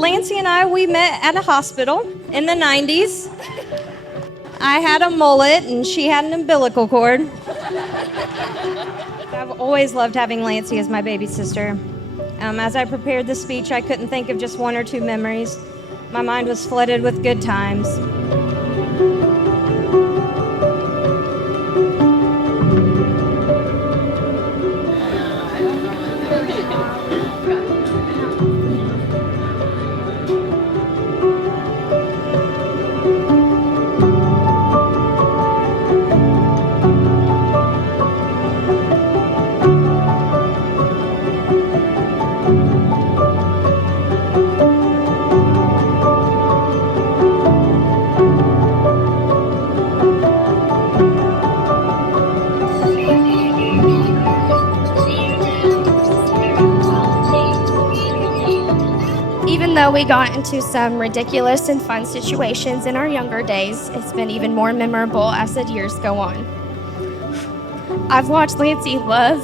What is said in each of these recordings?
Lanci and I, we met at a hospital in the 90s. I had a mullet and she had an umbilical cord. I've always loved having Lanci as my baby sister. As I prepared the speech, I couldn't think of just one or two memories. My mind was flooded with good times. Even though we got into some ridiculous and fun situations in our younger days, it's been even more memorable as the years go on. I've watched Lanci love,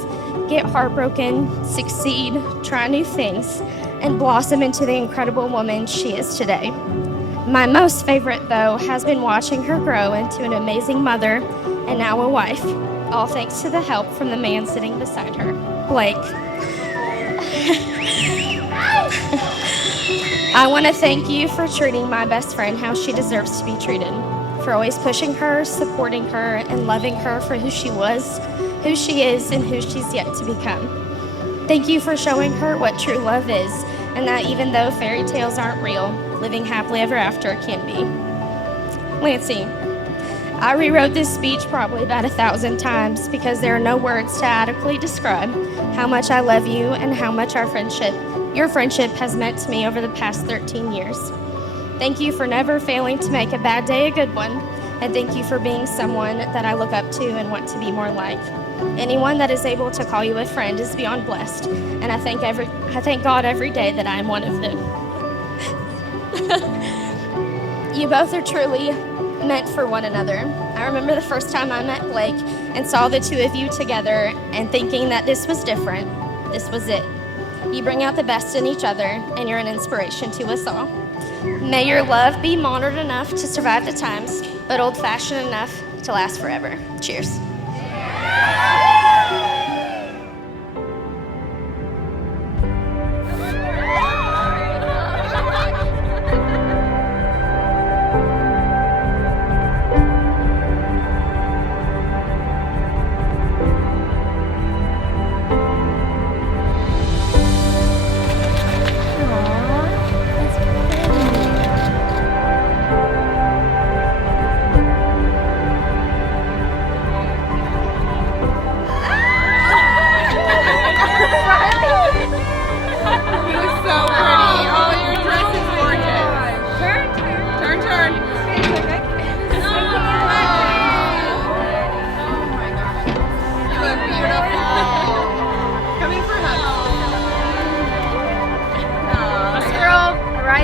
get heartbroken, succeed, try new things, and blossom into the incredible woman she is today. My most favorite, though, has been watching her grow into an amazing mother and now a wife, all thanks to the help from the man sitting beside her, Blake. I want to thank you for treating my best friend how she deserves to be treated, for always pushing her, supporting her, and loving her for who she was, who she is, and who she's yet to become. Thank you for showing her what true love is, and that even though fairy tales aren't real, living happily ever after can be. Lanci, I rewrote this speech probably about 1,000 times because there are no words to adequately describe how much I love you and how much your friendship has meant to me over the past 13 years. Thank you for never failing to make a bad day a good one, and thank you for being someone that I look up to and want to be more like. Anyone that is able to call you a friend is beyond blessed, and I thank God every day that I am one of them. You both are truly meant for one another. I remember the first time I met Blake and saw the two of you together and thinking that this was different. This was it. You bring out the best in each other, and you're an inspiration to us all. May your love be modern enough to survive the times, but old-fashioned enough to last forever. Cheers.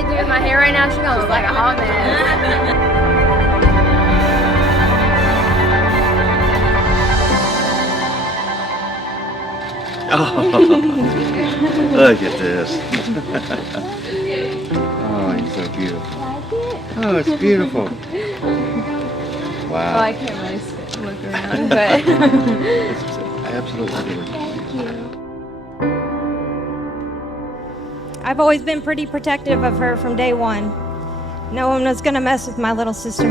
Doing my hair right now, she looks like a hot mess. Oh, look at this. Oh, it's so beautiful. Oh, it's beautiful. Wow. Well, I can't really look around, but It's absolutely beautiful. thank you. I've always been pretty protective of her from day one. No one was gonna mess with my little sister.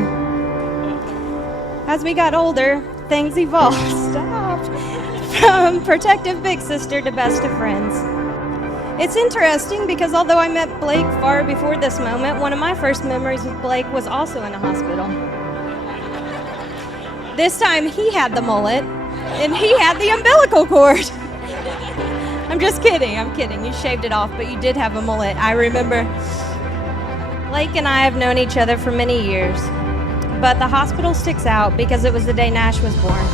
As we got older, things evolved. Stop. From protective big sister to best of friends. It's interesting because although I met Blake far before this moment, one of my first memories with Blake was also in a hospital. This time he had the mullet and he had the umbilical cord. I'm just kidding, I'm kidding. You shaved it off, but you did have a mullet. I remember. Blake and I have known each other for many years, but the hospital sticks out because it was the day Nash was born.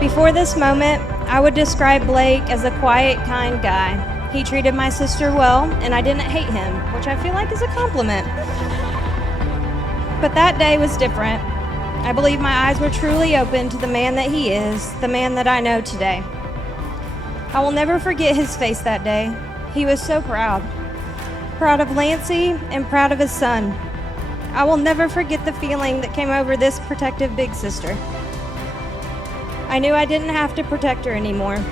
Before this moment, I would describe Blake as a quiet, kind guy. He treated my sister well, and I didn't hate him, which I feel like is a compliment. But that day was different. I believe my eyes were truly open to the man that he is, the man that I know today. I will never forget his face that day. He was so proud. proud of Lanci, and proud of his son. I will never forget the feeling that came over this protective big sister. I knew I didn't have to protect her anymore.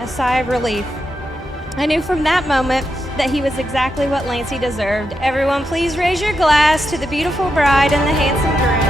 A sigh of relief. I knew from that moment that he was exactly what Lanci deserved. Everyone, please raise your glass to the beautiful bride and the handsome groom.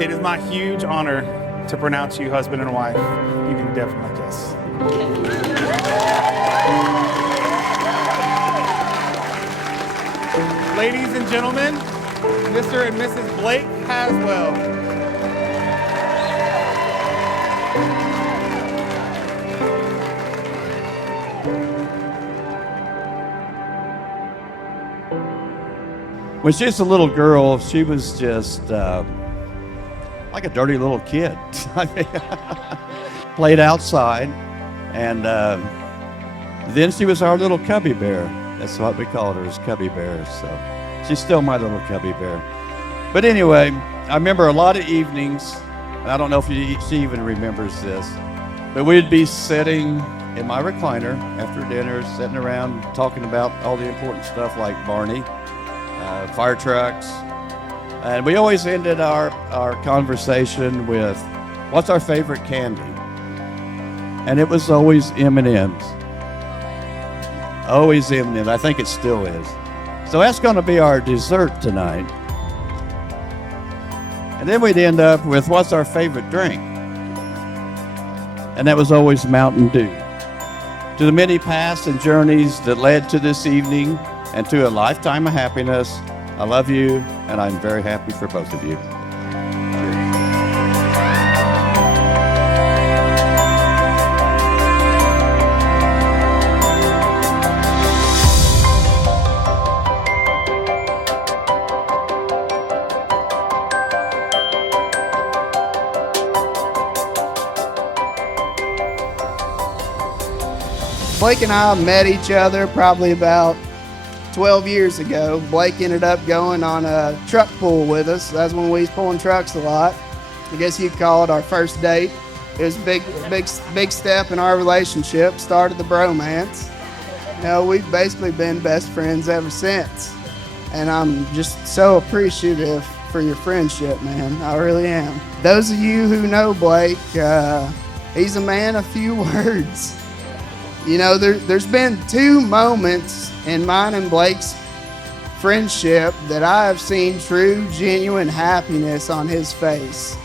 It is my huge honor to pronounce you husband and wife. You can definitely kiss. Ladies and gentlemen, Mr. and Mrs. Blake Haswell. When she was a little girl, she was just like a dirty little kid. Played outside, and then she was our little cubby bear. That's what we called her, is Cubby Bear. So she's still my little cubby bear. But anyway, I remember a lot of evenings, and I don't know if she even remembers this, but we'd be sitting in my recliner after dinner, sitting around talking about all the important stuff like Barney, fire trucks. And we always ended our conversation with, what's our favorite candy? And it was always M&M's. Always M&M's. I think it still is. So that's going to be our dessert tonight. And then we'd end up with, what's our favorite drink? And that was always Mountain Dew. To the many paths and journeys that led to this evening and to a lifetime of happiness, I love you, and I'm very happy for both of you. Blake and I met each other probably about 12 years ago. Blake ended up going on a truck pull with us. That's when we was pulling trucks a lot. I guess you'd call it our first date. It was a big step in our relationship, started the bromance. You know, we've basically been best friends ever since. And I'm just so appreciative for your friendship, man. I really am. Those of you who know Blake, he's a man of few words. You know, there's been two moments in mine and Blake's friendship that I have seen true, genuine happiness on his face.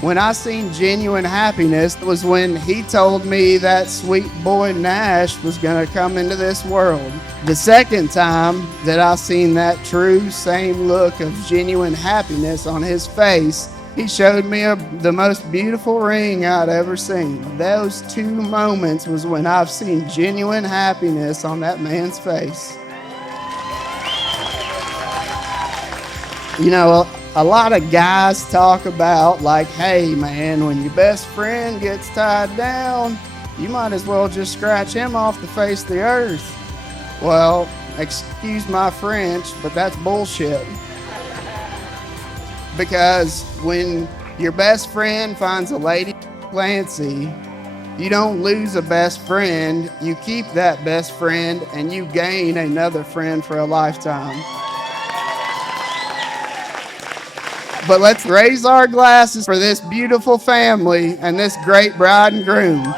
When I seen genuine happiness was when he told me that sweet boy Nash was going to come into this world. The second time that I seen that true, same look of genuine happiness on his face, he showed me the most beautiful ring I'd ever seen. Those two moments was when I've seen genuine happiness on that man's face. You know, a lot of guys talk about like, hey man, when your best friend gets tied down, you might as well just scratch him off the face of the earth. Well, excuse my French, but that's bullshit. Because when your best friend finds a lady, Lanci, You don't lose a best friend. You keep that best friend and you gain another friend for a lifetime. But let's raise our glasses for this beautiful family and this great bride and groom.